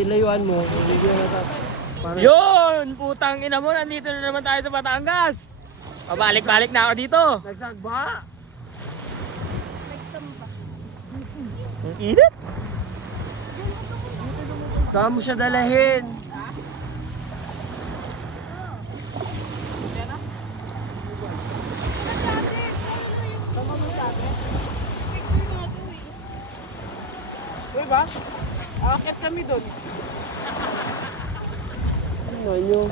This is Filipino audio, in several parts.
Ilayuan mo. Yun! Putang ina mo, nandito na naman tayo sa Batangas. Pabalik-balik na ako dito. Nagsagba. Ang init. Saan mo siya dalahin? Uy ba? Aakit kami doon. Ano nyo?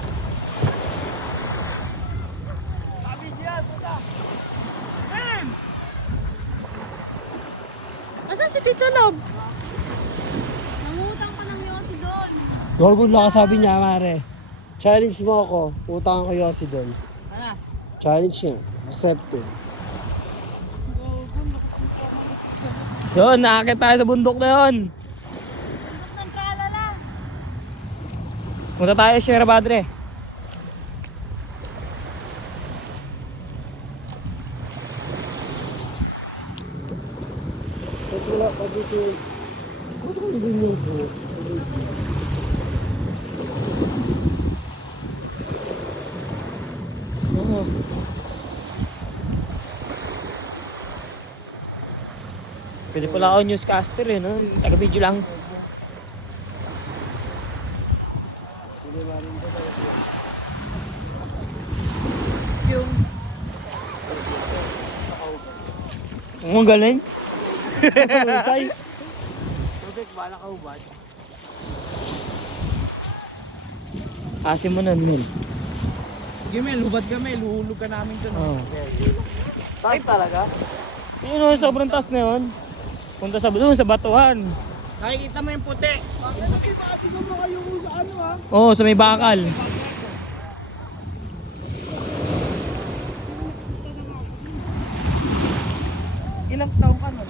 Sabi niya, puta. Men! Asan si Tito Log? Nangutang pa ng Yossi doon. Gago lang sabi niya, Mare. Challenge mo ako. Utangan ko Yossi doon. Ano? Challenge niya. Accepted. Yun, nakakit tayo sa bundok na yun. Bundok ng tralala. Punta tayo sa Sierra Madre. Ba't wala pa dito? Ba't ka na ganyan po? Oo. Pwede pala ako newscaster eh, no? Taga-video lang. Yung Ang galing. Say. Perfect, bala ka ubad. Asim mo nun, Mel. sige Mel, hubad kami. Luhulog ka namin doon. Oo. Tayo talaga? Yun o, sobrang taas na yun. Punta sa doon, sa batuhan. Nakikita mo yung puti. Ano ba? Tingnan mo kayo sa ano ha? Oo, sa may bakal. Ilang taon ka nun?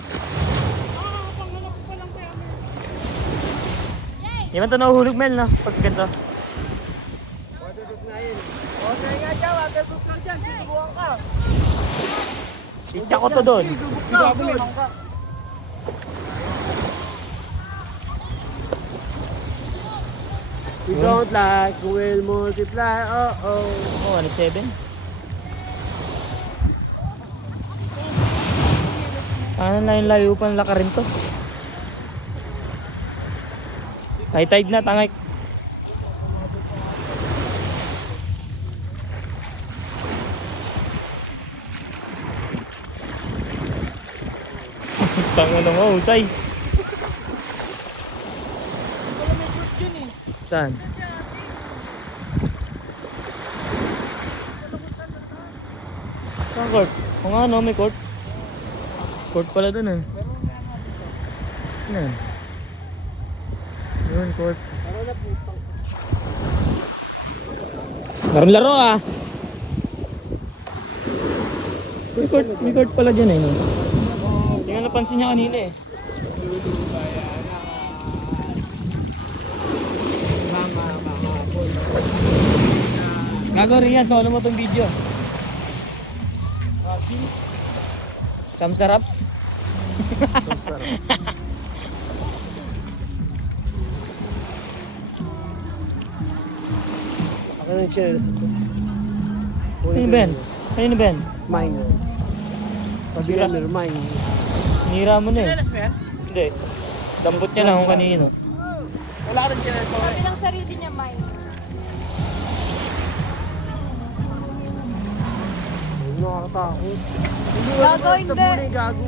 Di ba ito nahuhulog, Mel, no? Pag ganito. O, kaya nga dyan. Waterproof lang dyan. Sinubukan ka. Itcha ko to doon. Subok ka. Doon. We don't like, will multiply, oh. Oh, 107. Ano na yung layo pa ng lakarin to? High tide na, tangay. Tango na mo, usay. Wala may fruit yun eh. Saan? Saan court? O nga no, may court. Court pala dun eh. Ano yan? Yun, court. Laro-laro ah. May court pala dyan eh. No? Hindi nga napansin niya kanina eh. Gago Rian, solo mo tong video. Samsarap. Ako na nag-share sa ito. Ano Ben? Ano Ben? Mine. Sabi Sira. nga, mine. Nira mo na eh. Chinelas ba yan? Hindi. Dampot niya lang kung kanino. Wala ka rin chinelas pa. Sabi ng sarili niya, mine. Nakakatakot. Gago, Sa hindi. bulay, gago.